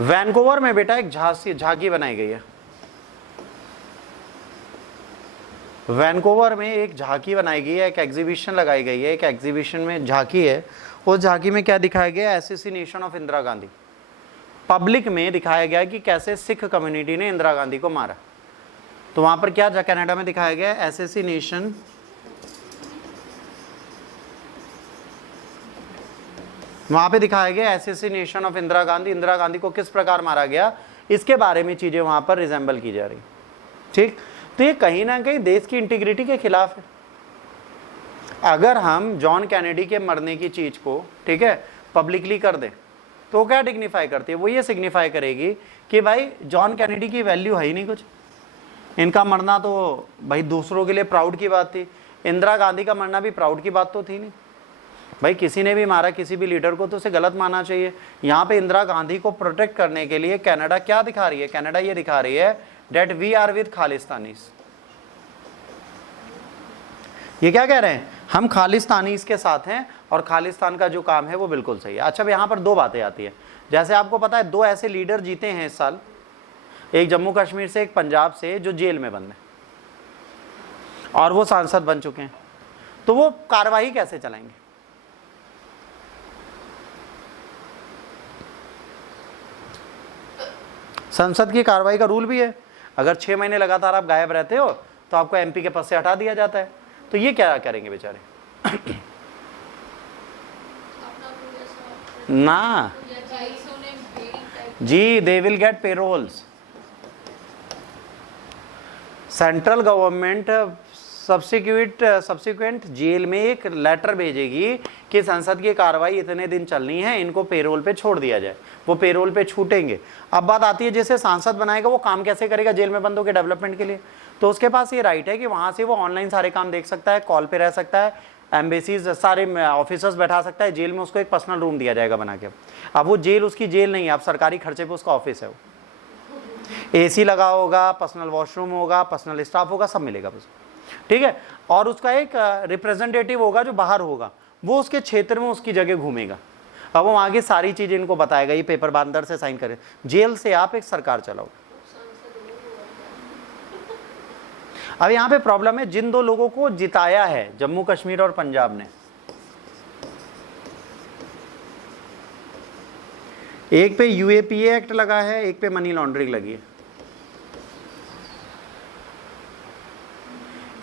Vancouver में बेटा एक झांकी बनाई गई है। वैनकूवर में एक झांकी बनाई गई है, एक एग्जीबिशन लगाई गई है। एक एग्जीबिशन में झांकी है, उस झांकी में क्या दिखाया गया है? Assassination of Indira Gandhi. Public में दिखाया गया कि कैसे सिख कम्युनिटी ने इंदिरा गांधी को मारा। तो वहां पर क्या कनाडा में दिखाया गया? असैसिनेशन, वहां पे दिखाया गया असैसिनेशन ऑफ इंदिरा गांधी। इंदिरा गांधी को किस प्रकार मारा गया, इसके बारे में चीजें वहां पर रिजेंबल की जा रही। ठीक, तो ये कहीं ना कहीं देश की इंटीग्रिटी के खिलाफ है। अगर हम जॉन कैनेडी के मरने की चीज को, ठीक है, पब्लिकली कर दें तो क्या डिग्निफाई करती है? वो ये सिग्निफाई करेगी कि भाई जॉन कैनेडी की वैल्यू है ही नहीं कुछ, इनका मरना तो भाई दूसरों के लिए प्राउड की बात थी। इंदिरा गांधी का मरना भी प्राउड की बात तो थी नहीं भाई। किसी ने भी मारा किसी भी लीडर को तो उसे गलत मानना चाहिए। यहाँ पे इंदिरा गांधी को प्रोटेक्ट करने के लिए कनाडा क्या दिखा रही है? कनाडा ये दिखा रही है that we are with Khalistanis. ये क्या कह रहे हैं? हम खालिस्तानीज के साथ हैं और खालिस्तान का जो काम है वो बिल्कुल सही है। अच्छा, यहाँ पर दो बातें आती है। जैसे आपको पता है दो ऐसे लीडर जीते हैं इस साल, एक जम्मू कश्मीर से एक पंजाब से, जो जेल में बंद है और वो सांसद बन चुके हैं। तो वो कार्रवाई कैसे चलाएंगे? संसद की कार्रवाई का रूल भी है, अगर 6 महीने लगातार आप गायब रहते हो तो आपको एमपी के पद से हटा दिया जाता है। तो ये क्या करेंगे बेचारे? ना जी, they will get paroles. Central government subsequent jail में एक लेटर भेजेगी कि संसद की कार्रवाई इतने दिन चलनी है, इनको पेरोल पे छोड़ दिया जाए। वो पेरोल पे छूटेंगे। अब बात आती है जैसे सांसद बनाएगा वो काम कैसे करेगा जेल में बंदों के डेवलपमेंट के लिए? तो उसके पास ये राइट है कि वहां से वो ऑनलाइन सारे काम देख सकता है, कॉल पे रह सकता है, एम्बेसीज सारे ऑफिसर्स बैठा सकता है। जेल में उसको एक पर्सनल रूम दिया जाएगा बना के। अब वो जेल उसकी जेल नहीं है, अब सरकारी खर्चे पे उसका ऑफिस है। वो एसी लगा होगा, पर्सनल वॉशरूम होगा, पर्सनल स्टाफ होगा, सब मिलेगा बस, ठीक है। और उसका एक रिप्रेजेंटेटिव होगा जो बाहर होगा, वो उसके क्षेत्र में उसकी जगह घूमेगा। अब वो आगे सारी चीजें इनको बताएगा, ये पेपर बांदर से साइन करें। जेल से आप एक सरकार चलाओ। अब यहाँ पे प्रॉब्लम है, जिन दो लोगों को जिताया है जम्मू कश्मीर और पंजाब ने, एक पे यूएपीए एक्ट लगा है, एक पे मनी लॉन्ड्रिंग लगी है।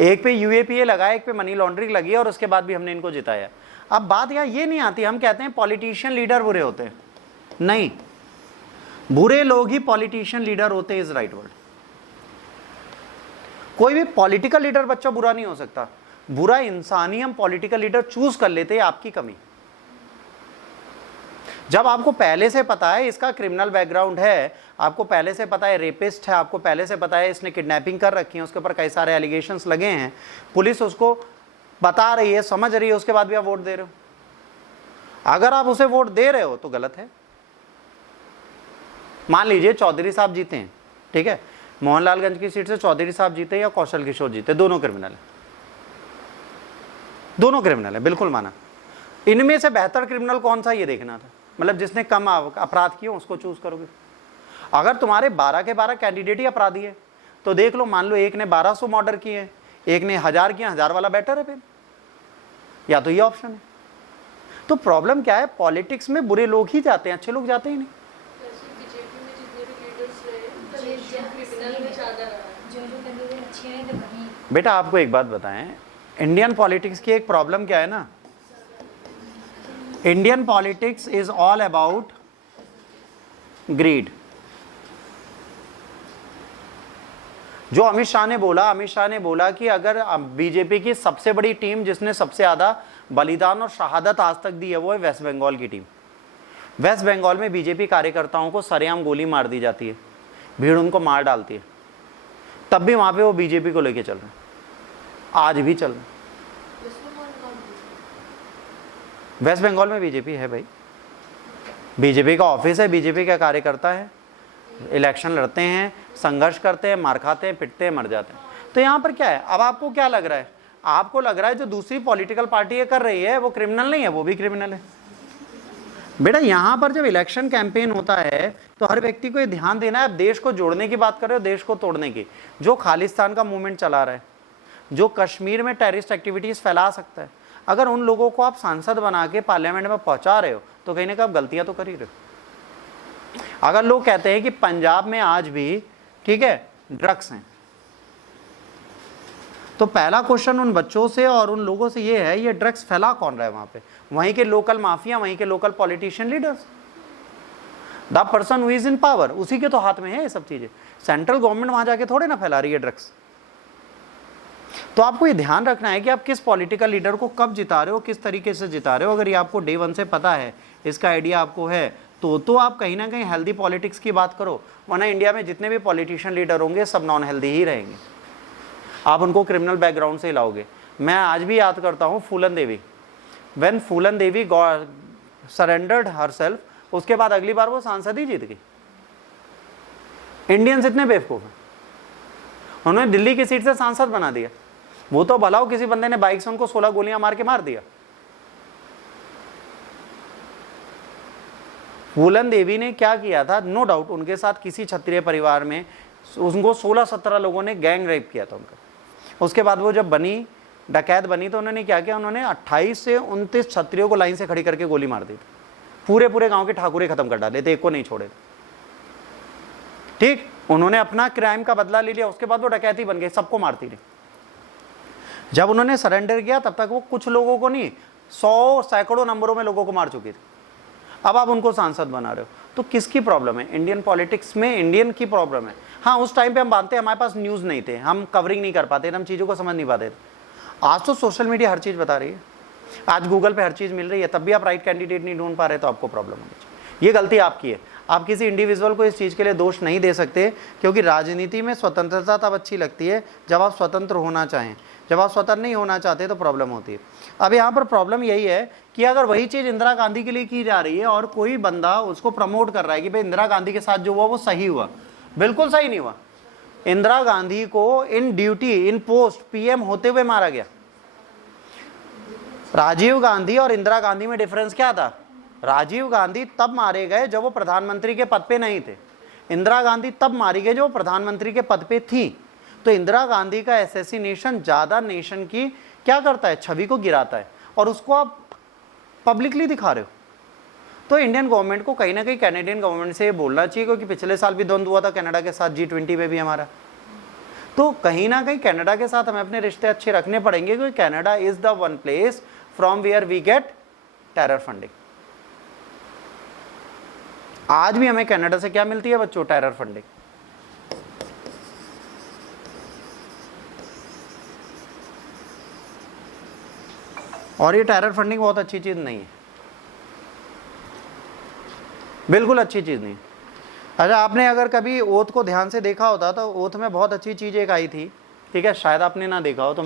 एक पे यूएपीए लगा है, एक पे मनी लॉन्ड्रिंग लगी है, और उसके बाद भी हमने इनको जिताया। अब बात यहाँ ये नहीं आती, हम कहते हैं पॉलिटिशियन लीडर बुरे होते हैं। नहीं, बुरे लोग ही पॉलिटिशियन लीडर होते हैं, इज राइट वर्ड। कोई भी पॉलिटिकल लीडर बच्चा बुरा नहीं हो सकता। बुरा इंसान ही हम पॉलिटिकल लीडर चूज कर लेते हैं, आपकी कमी। जब आपको पहले से पता है इसका क्रिमिनल बैकग्राउंड है, आपको पहले से पता है रेपिस्ट है, आपको पहले से पता है इसने किडनैपिंग कर रखी है, उसके ऊपर कई सारे एलिगेशंस लगे हैं, पुलिस उसको बता रही है, समझ रही है, उसके बाद भी आप वोट दे रहे हो। अगर आप उसे वोट दे रहे हो तो गलत है। मान लीजिए चौधरी साहब जीते हैं, ठीक है, मोहनलालगंज की सीट से चौधरी साहब जीते या कौशल किशोर जीते, दोनों क्रिमिनल है, दोनों क्रिमिनल है, बिल्कुल माना। इनमें से बेहतर क्रिमिनल कौन सा ये देखना था, मतलब जिसने कम अपराध किए उसको चूज करोगे। अगर तुम्हारे 12 के 12 कैंडिडेट ही अपराधी है तो देख लो, मान लो एक ने 1200 मर्डर किए हैं, एक ने 1000 किए, 1000 वाला बेटर है फिर, या तो ये ऑप्शन है। तो प्रॉब्लम क्या है, पॉलिटिक्स में बुरे लोग ही जाते हैं, अच्छे लोग जाते ही नहीं। बेटा आपको एक बात बताएं, इंडियन पॉलिटिक्स की एक प्रॉब्लम क्या है ना, Indian politics is all about grid. जो अमित शाह ने बोला कि अगर बीजेपी की सबसे बड़ी टीम जिसने सबसे ज्यादा बलिदान और शहादत आज तक दी है वो है वेस्ट बंगाल की टीम। वेस्ट बंगाल में बीजेपी कार्यकर्ताओं को सरेआम गोली मार दी जाती है, भीड़ उनको मार डालती है, तब भी वहां पे वो बीजेपी को लेके चल रहे हैं, आज भी चल रहे हैं। वेस्ट बंगाल में बीजेपी है भाई, बीजेपी का ऑफिस है, बीजेपी का कार्यकर्ता है, इलेक्शन लड़ते हैं, संघर्ष करते हैं, मार खाते हैं, पिटते हैं, मर जाते हैं। तो यहाँ पर क्या है, अब आपको क्या लग रहा है, आपको लग रहा है जो दूसरी पॉलिटिकल पार्टी कर रही है वो क्रिमिनल नहीं है, वो भी क्रिमिनल है। बेटा यहाँ पर जब इलेक्शन कैंपेन होता है तो हर व्यक्ति को ये ध्यान देना है, आप देश को जोड़ने की बात कर रहे हो, देश को तोड़ने की। जो खालिस्तान का मूवमेंट चला रहा है, जो कश्मीर में टेररिस्ट एक्टिविटीज फैला सकता है, अगर उन लोगों को आप सांसद बना के पार्लियामेंट में पहुंचा रहे हो तो कहीं ना कहीं आप गलतियां तो कर ही रहे हो। अगर लोग कहते हैं कि पंजाब में आज भी, ठीक है, ड्रग्स हैं, तो पहला क्वेश्चन उन बच्चों से और उन लोगों से ये है, ये ड्रग्स फैला कौन रहा है वहां पे? वहीं के लोकल माफिया, वहीं के local politician leaders, the person who is in power, उसी के तो हाथ में है ये सब चीजें। सेंट्रल गवर्नमेंट वहां जाके थोड़े ना फैला रही है ड्रग्स। तो आपको ये ध्यान रखना है कि आप किस पॉलिटिकल लीडर को कब जिता रहे हो, किस तरीके से जिता रहे हो। अगर ये आपको डे वन से पता है, इसका आइडिया आपको है, तो आप कहीं ना कहीं हेल्दी पॉलिटिक्स की बात करो। वरना इंडिया में जितने भी पॉलिटिशियन लीडर होंगे सब नॉन हेल्दी ही रहेंगे। आप उनको क्रिमिनल बैकग्राउंड से लाओगे। मैं आज भी याद करता हूँ Phoolan Devi, when Phoolan Devi surrendered herself, उसके बाद अगली बार वो सांसद ही जीत गई। इंडियंस इतने बेवकूफ हैं, उन्होंने दिल्ली की सीट से सांसद बना दिया। वो तो भला हो किसी बंदे ने बाइक से उनको 16 गोलियां मार के मार दिया। फूलन देवी ने क्या किया था, नो डाउट उनके साथ किसी क्षत्रिय परिवार में उनको 16-17 लोगों ने गैंग रेप किया था उनका। उसके बाद वो जब बनी, डकैत बनी, तो उन्होंने क्या किया, उन्होंने 28 से 29 क्षत्रियों को लाइन से खड़ी करके गोली मार दी थी। पूरे गांव के ठाकुरे खत्म कर डाले थे, एक को नहीं छोड़े थे। ठीक, उन्होंने अपना क्राइम का बदला ले लिया। उसके बाद वो डकैती बन गई, सबको मारती रही। जब उन्होंने सरेंडर किया तब तक वो कुछ लोगों को नहीं, 100 सैकड़ों नंबरों में लोगों को मार चुकी थी। अब आप उनको सांसद बना रहे हो, तो किसकी प्रॉब्लम है? इंडियन पॉलिटिक्स में इंडियन की प्रॉब्लम है। हाँ, उस टाइम पे हम मानते हैं हमारे पास न्यूज़ नहीं थे, हम कवरिंग नहीं कर पाते थे, हम चीज़ों को समझ नहीं पाते थे। आज तो सोशल मीडिया हर चीज़ बता रही है, आज गूगल पे हर चीज़ मिल रही है, तब भी आप राइट कैंडिडेट नहीं ढूंढ पा रहे, तो आपको प्रॉब्लम होनी चाहिए। ये गलती आपकी है। आप किसी इंडिविजुअल को इस चीज़ के लिए दोष नहीं दे सकते, क्योंकि राजनीति में स्वतंत्रता तब अच्छी लगती है जब आप स्वतंत्र होना चाहें। जब आप स्वतंत्र नहीं होना चाहते तो प्रॉब्लम होती है। अब यहाँ पर प्रॉब्लम यही है कि अगर वही चीज़ इंदिरा गांधी के लिए की जा रही है और कोई बंदा उसको प्रमोट कर रहा है कि भाई इंदिरा गांधी के साथ जो हुआ वो सही हुआ, बिल्कुल सही नहीं हुआ। इंदिरा गांधी को in duty, in post PM होते हुए मारा गया। राजीव गांधी और इंदिरा गांधी में डिफरेंस क्या था? राजीव गांधी तब मारे गए जब वो प्रधानमंत्री के पद पे नहीं थे, इंदिरा गांधी तब मारी गई जब वो प्रधानमंत्री के पद पे थी। तो इंदिरा गांधी का असैसिनेशन ज़्यादा नेशन की क्या करता है, छवि को गिराता है, और उसको आप पब्लिकली दिखा रहे हो। तो इंडियन गवर्नमेंट को कहीं ना कहीं कैनेडियन गवर्नमेंट से बोलना चाहिए, क्योंकि पिछले साल भी द्वंद्व हुआ था कनाडा के साथ, G20 में भी हमारा। तो कहीं ना कहीं कनाडा के साथ हमें अपने रिश्ते अच्छे रखने पड़ेंगे, क्योंकि Canada is the one place from where we get terror funding. आज भी हमें कनाडा से क्या मिलती है बच्चों? Terror funding. और ये टेरर फंडिंग बहुत अच्छी चीज नहीं है, बिल्कुल अच्छी चीज नहीं है। अच्छा, आपने अगर कभी ओथ को ध्यान से देखा होता तो ओथ में बहुत अच्छी चीज एक आई थी, ठीक है, शायद आपने ना देखा हो तो